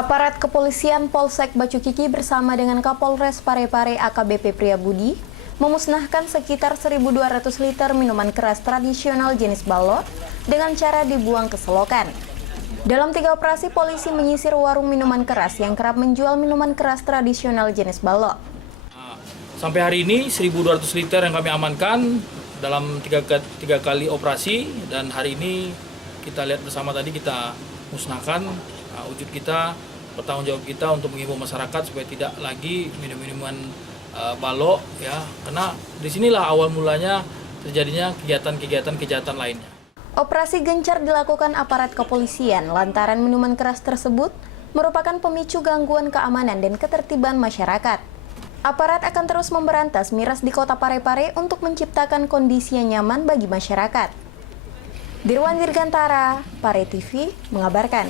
Aparat kepolisian Polsek Bacukiki bersama dengan Kapolres Parepare AKBP Priyabudi memusnahkan sekitar 1.200 liter minuman keras tradisional jenis balok dengan cara dibuang ke selokan. Dalam 3 operasi, polisi menyisir warung minuman keras yang kerap menjual minuman keras tradisional jenis balok. Sampai hari ini 1.200 liter yang kami amankan dalam tiga kali operasi, dan hari ini kita lihat bersama tadi kita musnahkan. Wujud kita, bertanggung jawab kita untuk mengimbau masyarakat supaya tidak lagi minum-minuman balok, ya, karena disinilah awal mulanya terjadinya kegiatan-kegiatan kejahatan lainnya. Operasi gencar dilakukan aparat kepolisian lantaran minuman keras tersebut merupakan pemicu gangguan keamanan dan ketertiban masyarakat. Aparat akan terus memberantas miras di Kota Parepare untuk menciptakan kondisi yang nyaman bagi masyarakat. Dirwan Dirgantara, Pare TV mengabarkan.